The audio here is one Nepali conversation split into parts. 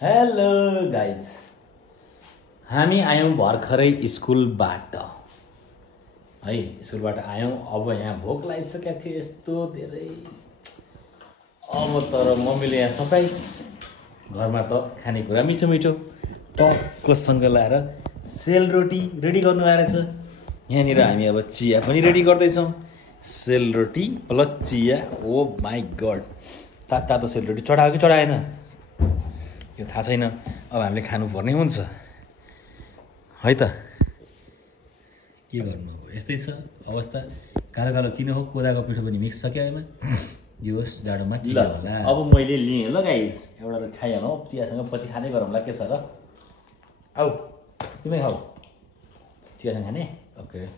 हेलो गाइज, हामी आयौँ भर्खरै स्कुलबाट है। स्कुलबाट आयौँ, अब यहाँ भोक लागिसकेको थियो यस्तो धेरै। अब तर मम्मीले यहाँ सबै घरमा त खानेकुरा मिठो मिठो टक्कसँग लाएर सेलरोटी रेडी गर्नु आएर छ। यहाँनिर हामी अब चिया पनि रेडी गर्दैछौँ। सेलरोटी प्लस चिया। ओ माई गड, तातो सेलरोटी चढायो कि चढाएन यो थाहा छैन। अब हामीले खानुपर्ने हुन्छ है त। के गर्नु, अब यस्तै छ अवस्था। कालो कालो किन हो, कोदाको पिठो पनि मिक्स छ क्या यसमा। यो होस् जाडोमा ठिक होला। अब मैले लिएँ ल गाइस, एउटा खाइहालौँ चियासँग, पछि खाँदै गरौँला के छ र। आऊ तिमी खाऊ, चियासँग खाने। ओके,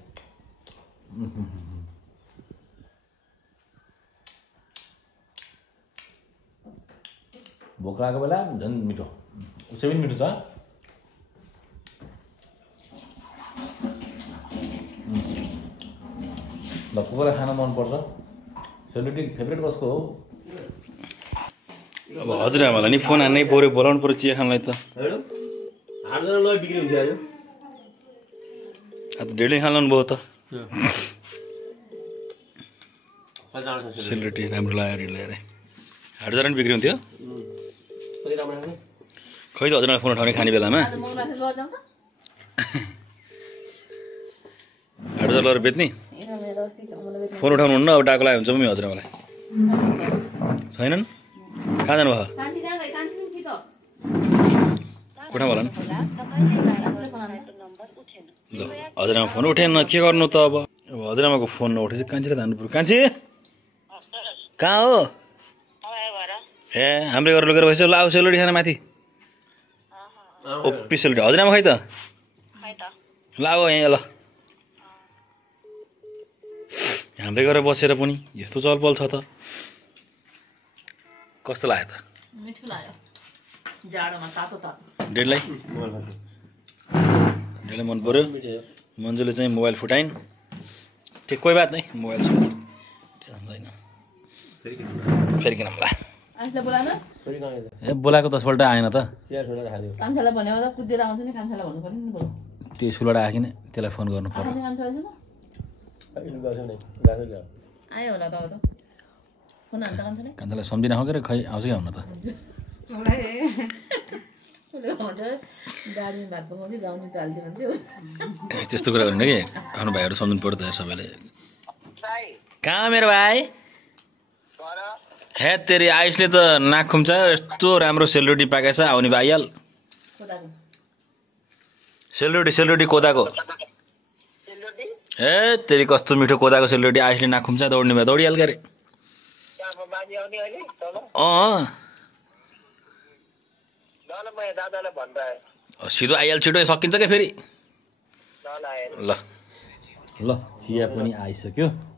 भोक लागेको बेला झन् मिठो, उसै पनि मिठो छ। ल कुकुरलाई खान मनपर्छ सेलरोटी, फेभरेट कसको हो? अब हजुरआमालाई नि फोन हान्नै पऱ्यो, बोलाउनु पऱ्यो चिया खानलाई त। ढेडै खानु भयो त। सेलरोटी राम्रो लाग्यो ल्याएर हाटजार पनि बिक्री हुन्थ्यो। खै त हजुरआमा फोन उठाउने खाने बेलामा हाटजार लगेर बेच्ने। फोन उठाउनु हुन्न, अब डाको लाग्यो हुन्छ मम्मी हजुरआमालाई। छैनन्, कहाँ जानुभयो? कोठामा होला नि। ल हजुरआमा फोन उठेन, के गर्नु त अब। हजुरआमाको फोन नउठेपछि कान्छीलाई जानु पर्यो। कान्छी कहाँ हो? ए हाम्रै गरेर लगेर भइसक्यो। ल आऊ सेलरोटी खान माथि। ओप्पी सेलरोटी। हजुरआमा खै त? ल आऊ यहाँ। ल हाम्रै गरेर बसेर पनि यस्तो चलपल छ त। कस्तो लाग्यो त? मिठो लाग्यो जाडोमा तातो तातो। डेढलाई मन पर्यो। मन्जुले चाहिँ मोबाइल फुटाइन्। ठिक, कोही बात नै, मोबाइल छ छैन। फेरि किन होला ए, बोलाएको 10 पल्ट आएन त। कान्छालाई भनेको त कुदेर आउँछ नि, कान्छालाई भन्नु पर्यो नि बरु। त्यो स्कुलबाट आयो किन, त्यसलाई फोन गर्नु पर्यो। आयो होला त अब त फोन हान्छ कान्छाले। कान्छालाई सम्झिन हो कि खै आउँछ कि आउन त। गाडी भात पकाउँथ्यो, गाउने चाल्थ्यो भन्थ्यो। त्यस्तो कुरा गर्नु कि आफ्नो भाइहरू सम्झिनु पर्यो त सबैले। कहाँ मेरो भाइ? हे तेरि आयुषले त नाक खुम्चायो। यस्तो राम्रो सेलरोटी पाकेछ, आउने भाइहाल। सेलरोटी कोदाको। ए तेरि कस्तो मिठो कोदाको सेलरोटी। आयुषले नाक खुम्चा, दौड्ने भयो दौडिहाल के अरे। सिधो आइहाल, छिटो सकिन्छ क्या फेरि। ल ल चिया पनि आइसक्यो।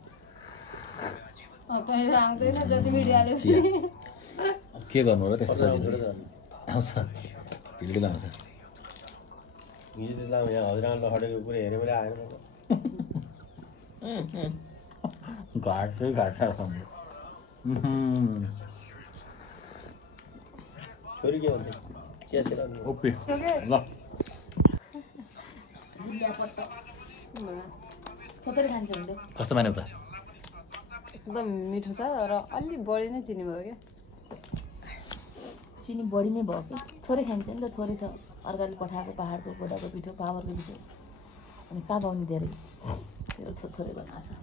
के गर्नु र त्यस्तो आउँछ भिडियो आउँछ। घाट छोरी के भन्थे ओपी। ल कस्तो मान्यो त? एकदम मिठो छ र अलि बढी नै चिनी भयो क्या। चिनी बढी नै भयो कि, थोरै खान्छ नि त। थोरै छ, अर्काले पठाएको पहाडको कोदाको पिठो, पावरको पिठो, अनि कहाँ पाउने धेरै, त्यो थोरै बनाएको छ।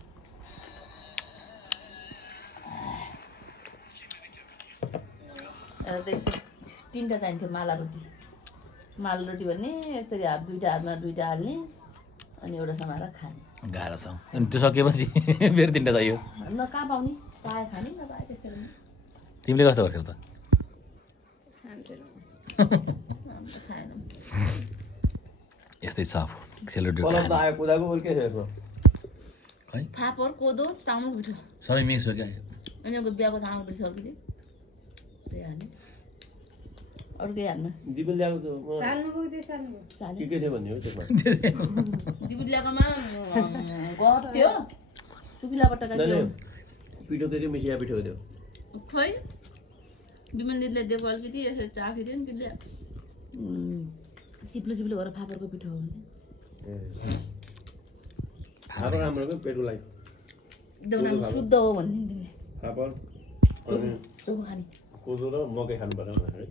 तिनवटा चाहिन्थ्यो माला रोटी। माला रोटी भन्ने यसरी हात दुईवटा हातमा दुईवटा हाल्ने, अनि एउटा समाएर खाने। गाह्रो छ। अनि त्यो सकेपछि फेरि 3टा चाहियो। न कहाँ पाउने, पाए खाने, नपाए त्यस्तै गर्ने। तिमीले कस्तो गर्थ्यौ त? यस्तै छ सेलरोटी फापर, कोदो, चामल पिठो सबै मिक्स हो क्या। अनि अब बिहाको चामल पिठो सकिदियो, त्यही हाल्ने, अरू केही हाल्न। दिपुल ल्याएकोमा गफ थियो, सुकिला बट्टा पिठो के मिसिया पिठो थियो। खै विमल दिदीले दिएको अलिकति यसो चाखिदियो नि दिदीले चिप्लो चिप्लो गरेर फापरको पिठो हो भने फापर राम्रो पेटको लागि एकदम राम्रो शुद्ध हो भन्ने दिदीले फापर चोखो खाने कोदो र मकै खानु पर्छ है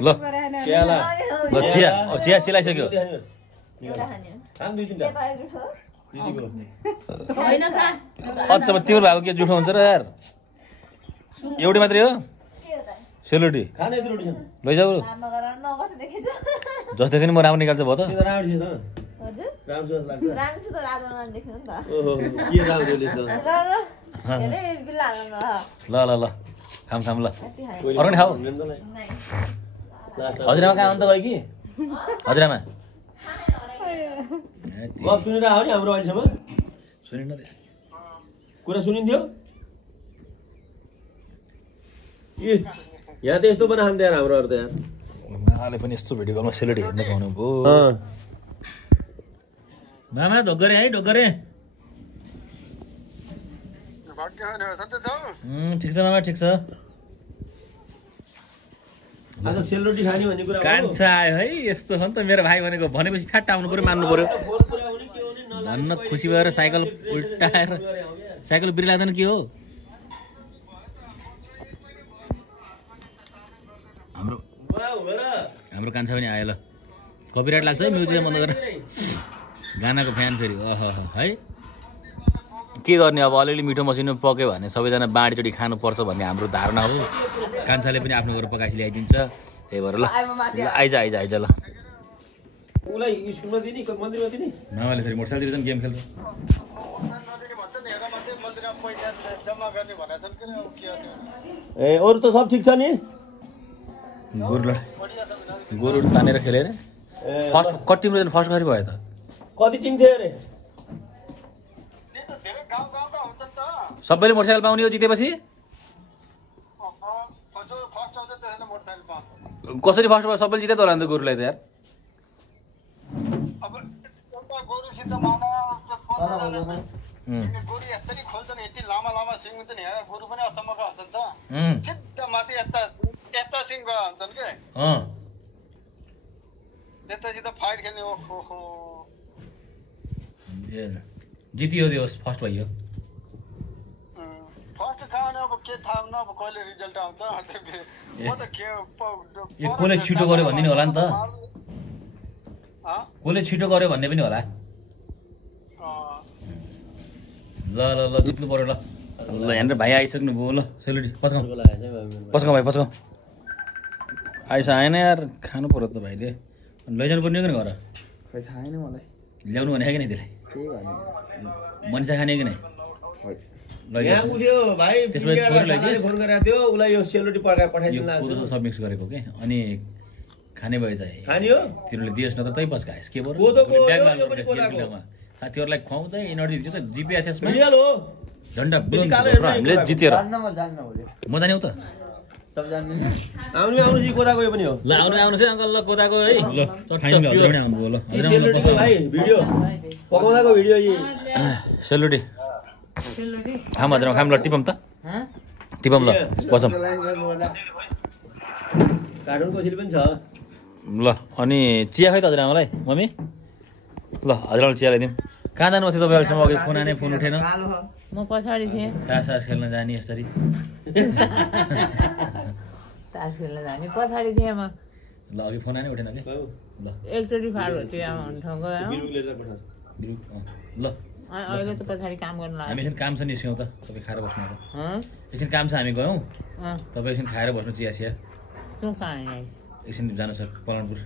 ल चिया सिलाइसक्यो खान दुई तिनटा दिदीको होइन खा अच्छा त्यो भएको के जुठो हुन्छ र यार एउटै मात्रै हो सेलरोटी खान यति रोटी छ लैजाऊ जस्तो देख्यो नि म राम्रो निकाल्छ भयो त त्यो त राम्रो छ त राम्रो जस्तो लाग्छ ओहो के राम्रो छ ल ल ल खाम खाम ल अरू नि खाऊ हजुरआमा कहाँ अन्त गयो कि हजुरआमा गफ सुनेर आयो नि हाम्रो अहिलेसम्म सुनिन कुरा सुनिन्थ्यो ए यहाँ त यस्तो बनाखान्थ्यो यार हाम्रोहरू त यहाँ मामाले पनि यस्तो भिडियो कलमा सेलरोटी हेर्न पाउनु भयो मामा ढोगरे है ढोगरे ठिक छ मामा ठिक छ आज सेलरोटी खाने भन्ने कुरा कान्छा आयो है यस्तो छ नि त मेरो भाइ भनेको भनेपछि फ्याट आउनु पर्यो मान्नु पर्यो धन्न खुसी भएर साइकल उल्टाएर साइकल बिरी लाग्दैन के हो हाम्रो कान्छा पनि आयो ल कपिराइट लाग्छ है म्युजिक बन्द गरेर गानाको फ्यान फेरि अह है के गर्ने अब अलिअलि मिठो मसिनो पक्यो भने सबैजना बाँडीचोटि खानुपर्छ भन्ने हाम्रो धारणा हो कान्छाले पनि आफ्नो गरेर पकाइ ल्याइदिन्छ त्यही भएर ल आइज ल उलाई स्कुलमा दिने मन्दिरमा दिने मामाले फेरि मोटरसाइकल दिएर गेम खेल्छ ए अरू त सब ठिक छ नि गोरु तानेर खेलेर फर्स्ट कति टिमले फर्स्ट गरी भयो त कति टिम थियो अरे सबैले मोटरसाइकल पाउने हो जितेपछि कसरी फर्स्ट भयो सबैले जित्यो त होला नि त गोरुलाई त यार गोरु यसरी खोल्छन् यति लामा लामा सिङ हुन्छ नि गोरु पनि अचम्मका हुन्छन् त सिद्ध माथि यस्ता सिङ हुन्छन् के त्यतासित फाइट खेल्ने ओहो जितियो त्यो फर्स्ट भयो फर्स्ट थाहा न अब के थाहा न अब कहिले रिजल्ट आउँछ म त के कसले छिटो गर्यो भन्ने नि होला नि त कसले छिटो गर्यो भन्ने पनि होला ल ल ल जित्नु पर्यो ल ल यहाँनिर भाइ आइसक्नु भयो ल सेलरोटी पस्काउँ भाइ पस्काउँ आएन यार खानु पर्यो त भाइले लैजानु पर्ने हो कि घर खै थाहा छैन मलाई ल्याउनु भने कि नै त्यसलाई के भने मनिषा खाने कि नै यहाँ पुग्यो भाइ त्यसपछि छोरी लैदिए फोन गरेको थियो उसलाई यो सेलरोटी पठाइदिनु लाग्छ सब मिक्स गरेको के अनि खाने भयो चाहिँ खाने हो तिनीहरूले दियोस् न त तै पस्काएस् के भयो साथीहरूलाई खुवाउँदै एनर्जी दिन्छ त जिपिएसएसमा रियल हो झन्डा हामीले जितेर जान्न म जान्न भोलि म जाने हो त सब जान्नु आउनु जी कोदाको यो पनि हो ल आउनु चाहिँ अङ्कल ल कोदाको है ल आउनुभयो ल सेलरोटीको भाइ भिडियो पकाउँदाको भिडियो यी सेलरोटी खाम हजुर खाम ल टिपम त टिपम ल पसम कार्टुन कसरी पनि छ ल अनि चिया खै त हजुरआमालाई मम्मी ल हजुरआमालाई चिया ल्याइदिउँ कहाँ जानुभएको थियो तपाईँ अहिलेसम्म अघि फोन आने फोन उठेन म पछाडि थिएँ तास खेल्न जाने यसरी तास खेल्न जाने पछाडि थिएँ म ल अघि फोन आने उठेन कि ल एकचोटि फाट भयो त्यो आमा हुने ठाउँ गयो ल अहिले त पछाडि काम गर्नु लाग्यो हामी एकछिन काम छ निस्क्यौँ त तपाईँ खाएर बस्नु अब एकछिन काम छ हामी गयौँ तपाईँ एकछिन खाएर बस्नु चिया चिया तँ कहाँ एकछिन जानु छ पलनपुर